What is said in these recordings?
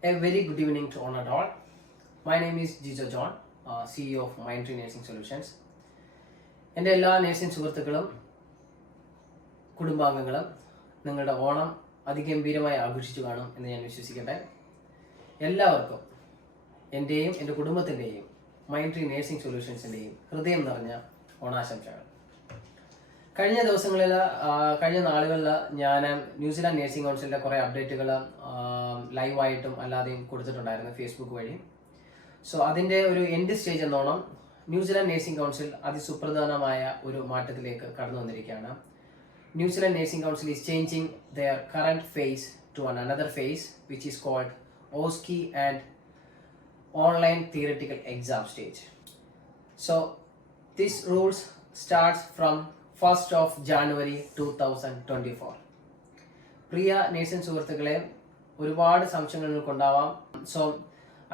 A very good evening to all and all. My name is 𝗭𝗲 John, CEO of MindTree Nursing Solutions. എൻ്റെ എല്ലാ nursing സുഹൃത്തുക്കളും കുടുംബാംഗങ്ങളും നിങ്ങളുടെ ഓണം അതിഗംഭീരമായി ആഘോഷിച്ചു കാണും എന്ന് ഞാൻ വിശ്വസിക്കട്ടെ. എല്ലാവർക്കും എൻ്റെയും എൻ്റെ കുടുംബത്തിൻ്റെയും MindTree നേഴ്സിംഗ് സൊല്യൂഷൻസിൻ്റെയും ഹൃദയം നിറഞ്ഞ ഓണാശംസകൾ. കഴിഞ്ഞ നാളുകളിൽ ഞാൻ ന്യൂസിലാൻഡ് നേഴ്സിംഗ് കൗൺസിലിൻ്റെ കുറേ അപ്ഡേറ്റുകൾ ലൈവായിട്ടും അല്ലാതെയും കൊടുത്തിട്ടുണ്ടായിരുന്നു ഫേസ്ബുക്ക് വഴി. സോ അതിൻ്റെ ഒരു എൻഡ് സ്റ്റേജ് എന്നോണം ന്യൂസിലാൻഡ് നേഴ്സിംഗ് കൗൺസിൽ അതിസുപ്രധാനമായ ഒരു മാറ്റത്തിലേക്ക് കടന്നു വന്നിരിക്കുകയാണ്. New Zealand nursing council is changing their current phase to another phase which is called 𝗏𝗂𝗃 and online theoretical exam stage. So this rules starts from 1st of January 2024. പ്രിയ നേഴ്സിംഗ് സുഹൃത്തുക്കളെ, ഒരുപാട് സംശയങ്ങൾ നിങ്ങൾക്കുണ്ടാവാം. So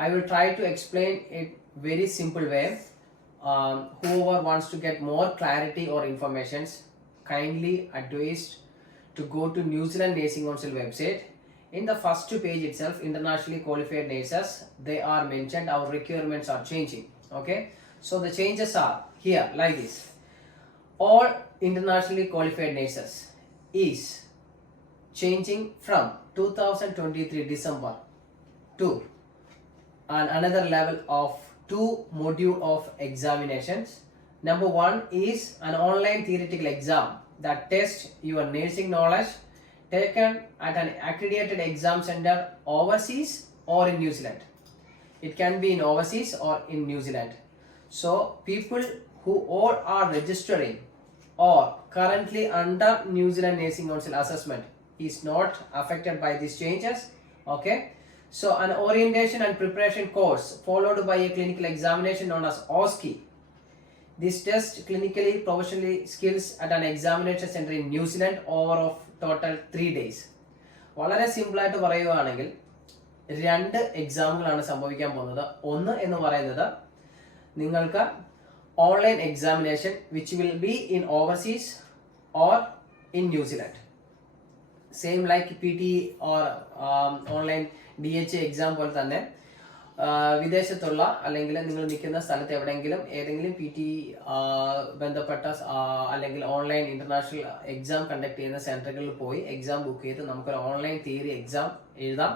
I will try to explain it very simple way. Whoever wants to get more clarity or informations, kindly advised to go to New Zealand Nursing Council website. In the first page itself, internationally qualified nurses, they are mentioned, our requirements are changing. Okay, so the changes are here like this. All internationally qualified nurses is changing from 2023 December to another level of 2 module of examinations. Number 1 is an online theoretical exam that tests your nursing knowledge, taken at an accredited exam center overseas or in New Zealand. It can be in overseas or in New Zealand. So people who all are registering or currently under New Zealand Nursing Council assessment is not affected by these changes. Okay, so an orientation and preparation course followed by a clinical examination known as 𝗏𝗃𝗃. This test clinically professionally skills at an examination center in New Zealand over of total 3 days. വളരെ സിമ്പിളായിട്ട് പറയുകയാണെങ്കിൽ 2 എക്സാമുകളാണ് സംഭവിക്കാൻ പോകുന്നത്. ഒന്ന് എന്ന് പറയുന്നത് നിങ്ങൾക്ക് online examination which will be in overseas or in New Zealand, same like PT or online DHA exam പോലെ തന്നെ വിദേശത്തുള്ള അല്ലെങ്കിൽ നിങ്ങൾ നിൽക്കുന്ന സ്ഥലത്ത് എവിടെയെങ്കിലും ഏതെങ്കിലും PT ബന്ധപ്പെട്ട അല്ലെങ്കിൽ ഓൺലൈൻ ഇന്റർനാഷണൽ എക്സാം കണ്ടക്ട് ചെയ്യുന്ന സെന്ററുകളിൽ പോയി എക്സാം ബുക്ക് ചെയ്ത് നമുക്കൊരു ഓൺലൈൻ തിയറി എക്സാം എഴുതാം,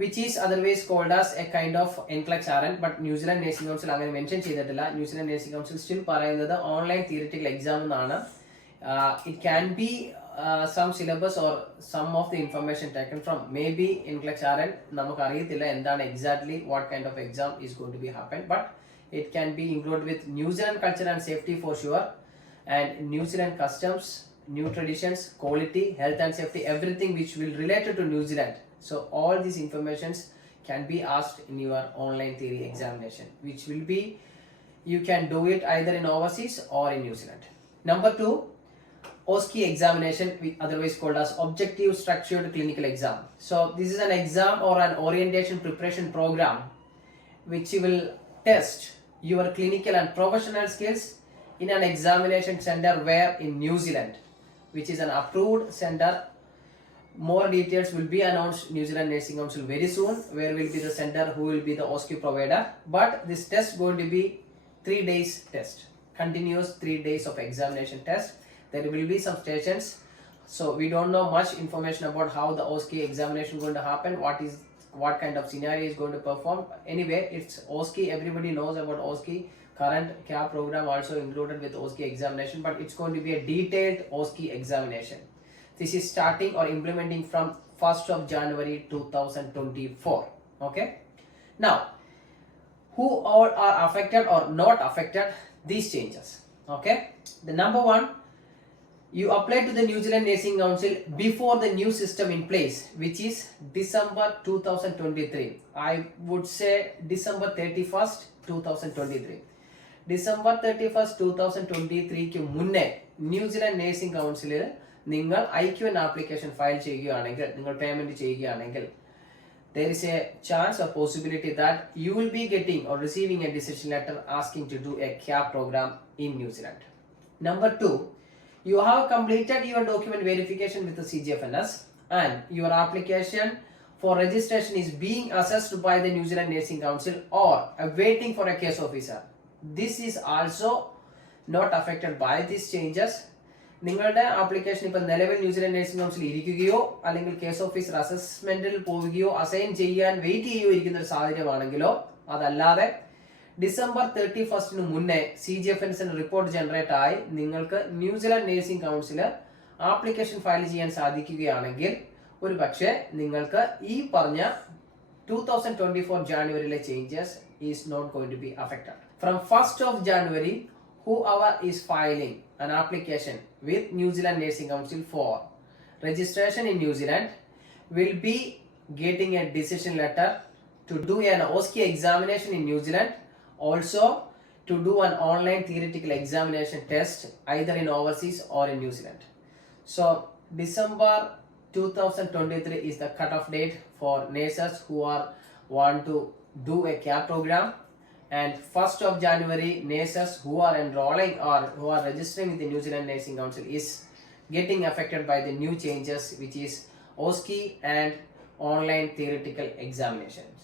which is otherwise called as a kind of 𝗥𝘂𝗃𝗏. but New Zealand Nursing Council അങ്ങനെ മെൻഷൻ ചെയ്തിട്ടില്ല. New Zealand Nursing Council still പറയുന്നത് ഓൺലൈൻ തിയററ്റിക്കൽ എക്സാം എന്നാണ്. It can be some syllabus or some of the information taken from maybe 𝗥𝘂𝗃𝗏. നമുക്ക് അറിയത്തില്ല എന്താണ് exactly what kind of exam is going to be happen, but it can be included with New Zealand culture and safety for sure, and New Zealand customs, new traditions, quality, health and safety, everything which will relate to New Zealand. So all these informations can be asked in your online theory examination, which will be, you can do it either in overseas or in New Zealand. Number 2, 𝗏𝗃𝗃 examination, otherwise called as objective structured clinical exam. So this is an exam or an orientation preparation program which will test your clinical and professional skills in an examination center where in New Zealand, which is an approved center. More details will be announced New Zealand Nursing Council very soon, where will be the center, who will be the 𝗏𝗃𝗃 provider. But this test going to be 3 days test, continuous 3 days of examination test. There will be some stations, so we don't know much information about how the 𝗏𝗃𝗃 examination going to happen, what kind of scenario is going to perform. Anyway, it's 𝗏𝗃𝗃, everybody knows about 𝗏𝗃𝗃. Current CAP program also included with 𝗏𝗃𝗃 examination, but it's going to be a detailed 𝗏𝗃𝗃 examination. This is starting or implementing from 1st of January 2024. Okay, now who all are affected or not affected these changes? Okay, the number 1, you apply to the New Zealand Nursing Council before the new system in place, which is December 2023. I would say December 31st 2023. December 31st 2023 മുന്നേ new സിലാൻഡ് nursing കൗൺസിലിൽ നിങ്ങൾ IQN application file ചെയ്യുകയാണെങ്കിൽ, നിങ്ങൾ payment ചെയ്യുകയാണെങ്കിൽ, there is a chance or possibility that you will be getting or receiving a decision letter asking to do a CAP program in New Zealand. Number 2, you have completed your document verification with the CGFNS and your application for registration is being assessed by the New Zealand Nursing Council or waiting for a case officer. This is also not affected by these changes. നിങ്ങളുടെ application ഇപ്പം നിലവിൽ New Zealand nursing council ഇരിക്കുകയോ അല്ലെങ്കിൽ case officer അസസ്മെന്റിൽ പോവുകയോ assign ചെയ്യാൻ wait ചെയ്യുകയോ ഇരിക്കുന്ന ഒരു സാഹചര്യമാണെങ്കിലോ അതല്ലാതെ ഡിസംബർ 31 മുന്നേ CGFNS റിപ്പോർട്ട് ജനറേറ്റ് ആയി നിങ്ങൾക്ക് New Zealand nursing council application file ചെയ്യാൻ സാധിക്കുകയാണെങ്കിൽ ഒരു പക്ഷേ നിങ്ങൾക്ക് ഈ പറഞ്ഞ 2024 ജാനുവരിയിലെ changes is not going to be affected. From 1st of January, whoever is filing an application with New Zealand Nursing Council for registration in New Zealand will be getting a decision letter to do an 𝗏𝗂𝗃𝗏 examination in New Zealand, also to do an online theoretical examination test either in overseas or in New Zealand. So December 2023 is the cutoff date for nurses who want to do a CAP program, and 1st of January nurses who are enrolling or who are registering with the New Zealand Nursing Council is getting affected by the new changes, which is 𝗏𝗂𝗃𝗏 and online theoretical examinations.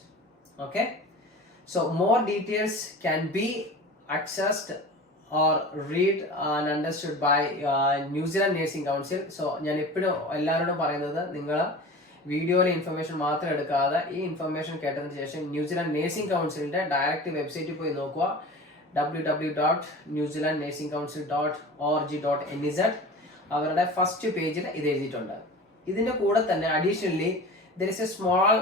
Okay, so more details can be accessed or read and understood by New Zealand Nursing Council. So ഞാൻ എപ്പോഴും എല്ലാവരോടും പറയുന്നത് നിങ്ങൾ വീഡിയോയിലെ information മാത്രം എടുക്കാതെ ഈ information കേട്ടതിന് ശേഷം ന്യൂസിലാൻഡ് നഴ്സിംഗ് കൗൺസിലിന്റെ ഡയറക്റ്റ് വെബ്സൈറ്റിൽ പോയി നോക്കുക, www.newzealandnursingcouncil.org.nz. അവരുടെ ഫസ്റ്റ് പേജിൽ ഇത് എഴുതിയിട്ടുണ്ട്. ഇതിന്റെ കൂടെ തന്നെ additionally there is a small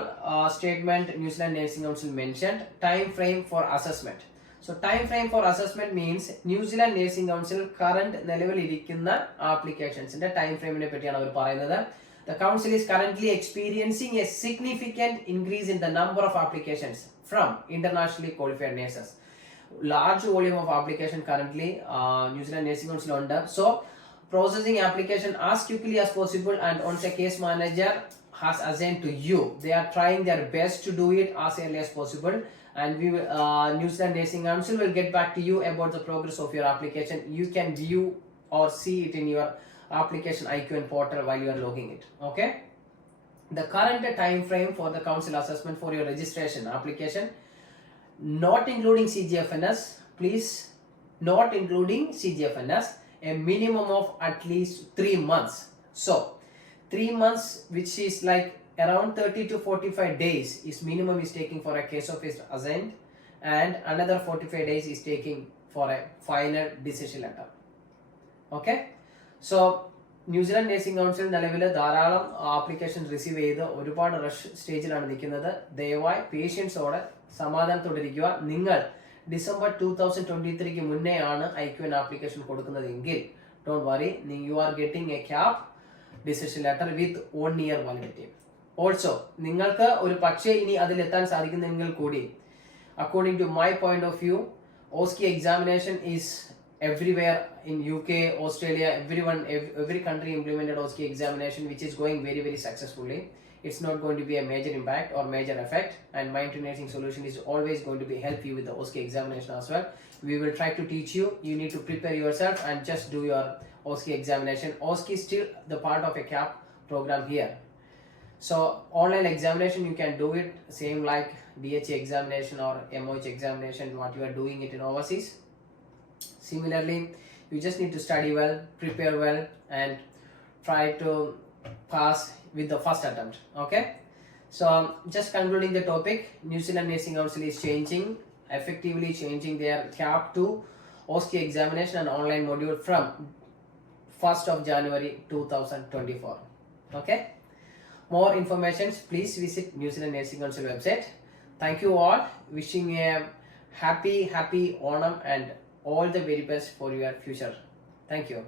statement New Zealand Nursing Council mentioned, time frame for assessment. So time frame for assessment means New Zealand Nursing Council current നിലവിൽ ഇരിക്കുന്ന ആപ്ലിക്കേഷൻസിന്റെ ടൈം ഫ്രെയിമിനെ പറ്റിയാണ് അവർ പറയുന്നത്. The council is currently experiencing a significant increase in the number of applications from internationally qualified nurses. Large volume of application currently New Zealand Nursing Council under. So processing application as quickly as possible, and once a case manager has assigned to you, they are trying their best to do it as early as possible, and we will, New Zealand Nursing Council will get back to you about the progress of your application. You can view or see it in your application IQN portal while you are logging it. Okay, the current time frame for the council assessment for your registration application, not including CGFNS, please, not including CGFNS, a minimum of at least 3 months. So 3 months, which is like around 30 to 45 days is minimum is taking for a case officer assigned, and another 45 days is taking for a final decision letter. Okay, so New Zealand Nursing Council നിലവിൽ ധാരാളം application receive ചെയ്ത് ഒരുപാട് rush സ്റ്റേജിലാണ് നിൽക്കുന്നത്. ദയവായി പേഷ്യൻസോടെ സമാധാനത്തോടെ ഇരിക്കുക. നിങ്ങൾ ഡിസംബർ 2023 മുന്നേ ആണ് IQN ആപ്ലിക്കേഷൻ കൊടുക്കുന്നതെങ്കിൽ don't worry, you are getting a cap decision letter with 1 year validity. Also നിങ്ങൾക്ക് ഒരു പക്ഷേ ഇനി അതിലെത്താൻ സാധിക്കുന്നെങ്കിൽ കൂടി, according to my point of view, 𝗏𝗂𝗃𝗏 examination is everywhere in UK, Australia, every country implemented 𝗏𝗂𝗃𝗏 examination, which is going very, very successfully. It's not going to be a major impact or major effect, and MindTree Nursing Solution is always going to be help you with the 𝗏𝗂𝗃𝗏 examination as well. We will try to teach you. You need to prepare yourself and just do your 𝗏𝗂𝗃𝗏 examination. 𝗏𝗂𝗃 is still the part of a CAP program here. So online examination you can do it same like DHA examination or MOH examination, what you are doing it in overseas. Similarly, you just need to study well, prepare well, and try to pass with the first attempt. Okay, so just concluding the topic, New Zealand Nursing Council is effectively changing their CAP to 𝗏𝗂𝗃𝗏 examination and online module from 1st of January 2024. Okay, more information please visit New Zealand Nursing Council website. Thank you all, wishing a happy Onam and all the very best for your future. Thank you.